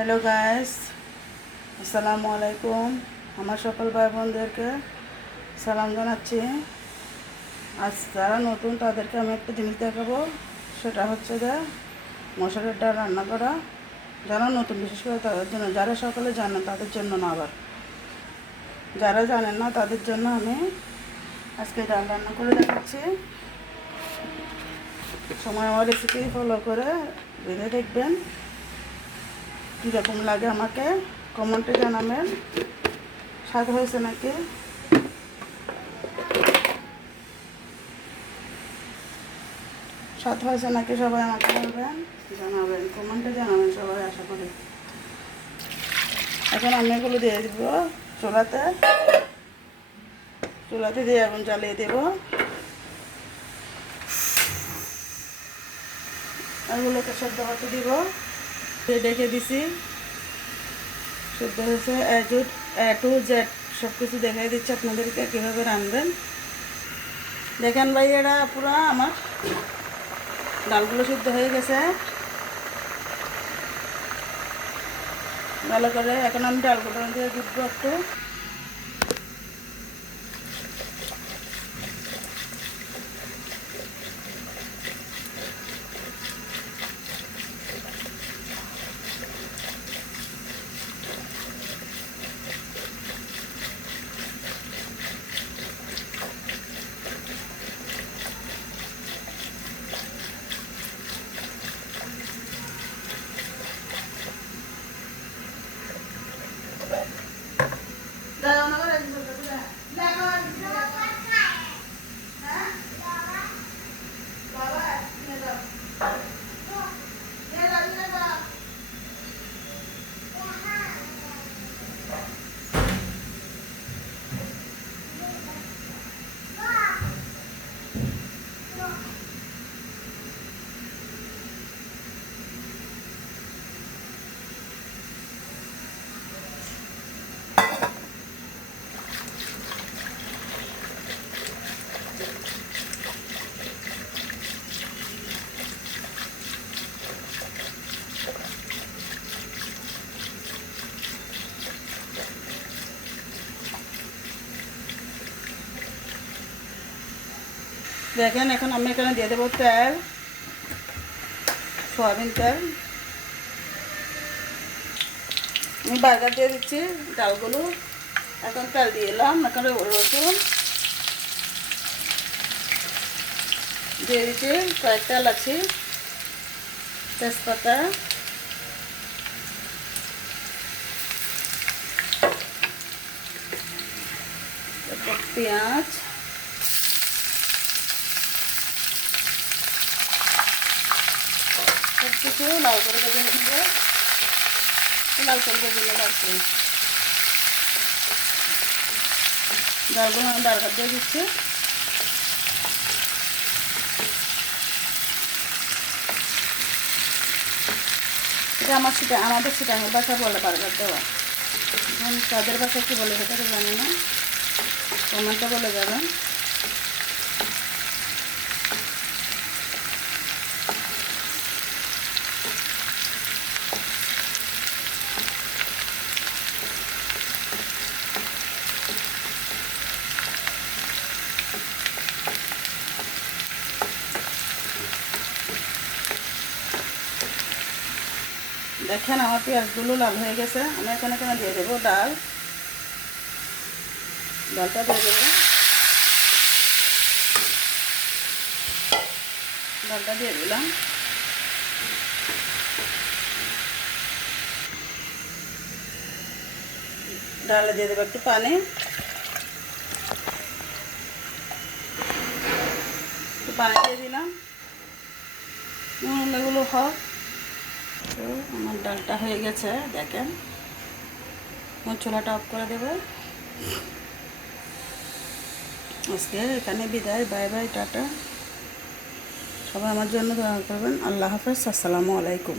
Hello guys, আসসালামু আলাইকুম। আমার সকল ভাই বোনদেরকে সালাম জানাচ্ছি। আজ যারা নতুন তাদেরকে আমি একটা জিনিস দেখাবো, সেটা হচ্ছে যে মশারের ডাল রান্না করা। যারা নতুন, বিশেষ করে তাদের জন্য, যারা সকালে জানেন তাদের জন্য না, আবার যারা জানেন না তাদের জন্য আমি আজকে ডাল রান্না করে দেখাচ্ছি। সময় আমার রেসিপি ফলো করে বেঁধে দেখবেন, কীরকম লাগে আমাকে কমেন্টে জানাবেন। স্বাদ হয়েছে নাকি? স্বাদ হয়েছে নাকি সবাই আমাকে বলবেন, জানাবেন, কমেন্টে জানাবেন সবাই, আশা করি। এখন আমি এগুলো দিয়ে দিব চুলাতে। চুলাতে দিয়ে আগুন জ্বালিয়ে দেব। এগুলোকে সেদ্ধ হতে দিব। ডেকে দিছি, সেদ্ধ হয়েছে। এ টু জেড সব কিছু দেখাই দিচ্ছি আপনাদেরকে কীভাবে রাঁধবেন। দেখেন ভাই, এরা পুরো আমার ডালগুলো সিদ্ধ হয়ে গেছে ভালো করে। এখন আমি ডালগুলো দিয়ে দিব একটু। দেখেন, এখন আমি এখানে দিয়ে দেবো তেল, সয়াবিন তেল। আমি বার্গার দিয়ে দিচ্ছি ডালগুলো। এখন তেল দিয়ে এলাম, এখন রসুন দিয়ে দিচ্ছি, কয়েকটা এলাচি, তেজপাতা, তারপর পেঁয়াজ, সব কিছু লাল করে ভেজে নেব। লাল করে ভেজে নেব আর কি। ডালগুলো আমি বার্গার দিয়ে দিচ্ছি। এটা আমাদের সিটাঙের বাসা বলে বার্গার দেওয়া। এখন তাদের বাসায় কী বলে সেটা তো জানি না, কমেন্টে বলে যাবেন। দেখেন, আমার পেঁয়াজগুলো লাল হয়ে গেছে। আমি এখানে দিয়ে দেবো ডালটা দিয়ে দেবো। ডালটা দিয়ে দিলাম। ডালে দিয়ে দেবো একটু পানি, দিয়ে দিলাম। এগুলো হোক। তো আমার ডালটা হয়ে গেছে, দেখেন। আমার চুলাটা অফ করে দেবো। আজকে এখানে বিদায়, বাই বাই, টাটা। সবাই আমার জন্য দোয়া করবেন। আল্লাহ হাফেজ, আসসালামু আলাইকুম।